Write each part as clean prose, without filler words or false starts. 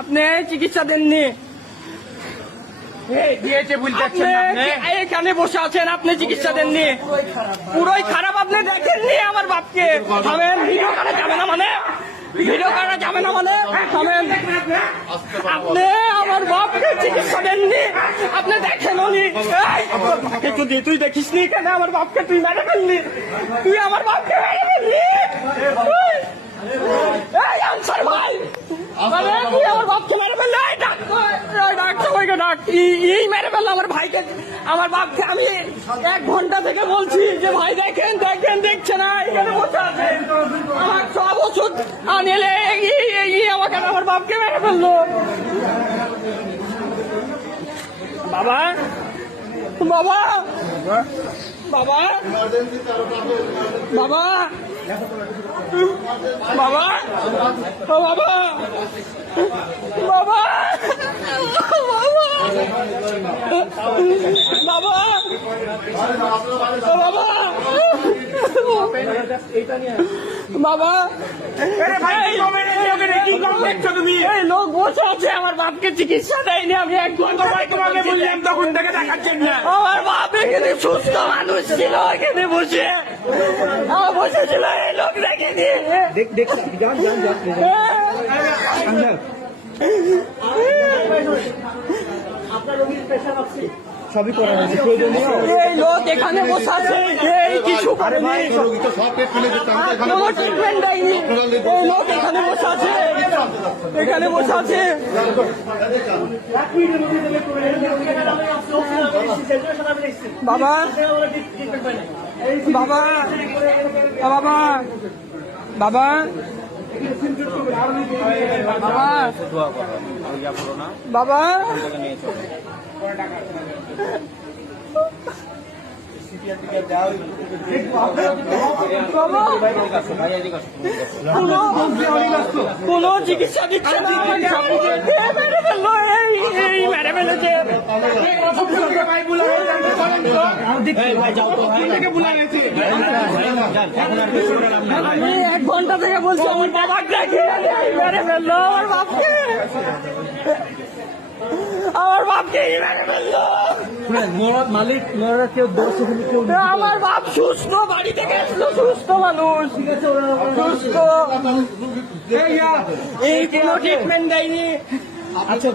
আপনি চিকিৎসা দেননি, এখানে বসে আছেন, আপনি চিকিৎসা দেননি, পুরোই খারাপ। আপনি দেখেননি আমার বাপকে, থামেন। ভিডিও করা যাবে না মানে, ভিডিও করা যাবে না মানে, থামেন। আপনি আমার বাপকে চিকিৎসা দেননি, আপনি দেখেন নি। তুই দেখিস নি কেন আমার বাপকে? তুই মেরে ফেললি, তুই আমার বাপকে মেরে ফেললি। এই আনসার ভাই, তুই আমার বাপকে মেরে ফেললি। এই মেরে ফেললো আমার ভাইকে, আমার বাপকে। আমি 1 ঘন্টা থেকে বলছি যে ভাই দেখেন দেখেন, দেখছে না, এখানে বসে আছে। আমার সব ওষুধ আনিলে আমাকে আমার বাপকে মেরে ফেললো। বাবা বাবা বাবা বাবা বাবা বাবা বাবা বাবা বাবা লোক বসে আছে, আমার বাপকে চিকিৎসা দেয়নি। আমি 1 ঘন্টা তোমাকে বললাম, তখন থেকে দেখাচ্ছেন না। আমার বাপ এখানে সুস্থ মানুষ ছিল, এখানে বসে বসেছিল, এই লোক দেখেনি। সবই করা হয়েছে, এই লোক এখানে বসে আছে, এই কিছু করেনি, কোনো ট্রিটমেন্ট দেয়নি। এই লোক এখানে বসে আছে, এখানে বসে আছে। বাবা বাবা বাবা বাবা বাবা কোন চিকিৎসা দিচ্ছে না, এই মেরে ফেলেছে। আমি 1 ঘন্টা থেকে বলছি আমার বাবাকে মেরে ফেললো, আমার বাপকে, আমার বাপকে মেরে ফেললো। মালিক কেউ দোষ, আমার বাপ সুস্থ, বাড়ি থেকে এসলো, সুস্থ মানুষ, সুস্থ। এই কোনো ট্রিটমেন্ট দেয়নি। আচ্ছা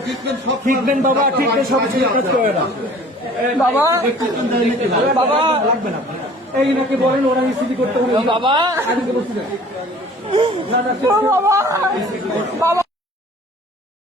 ট্রিটমেন্ট বাবা, ট্রিটমেন্ট সব কাজ করে না বাবা বাবা লাগবে না। এই নাকি বলেন ওরা ইসিজি করতে হবে বাবা বাবা বাবা